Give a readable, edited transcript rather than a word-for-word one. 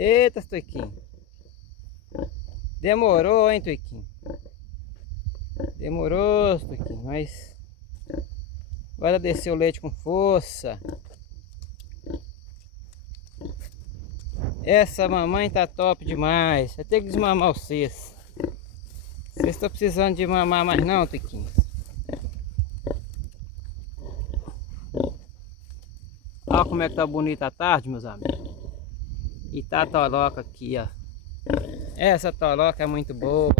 Eita, Tuiquinho. Demorou, hein, Tuiquinho? Demorou, Tuiquinho, mas agora descer o leite com força. Essa mamãe tá top demais. Vai ter que desmamar vocês. Vocês estão precisando de mamar mais não, Tuiquinho? Olha como é que tá bonita a tarde, meus amigos. E tá a toroca aqui, ó. Essa toroca é muito boa.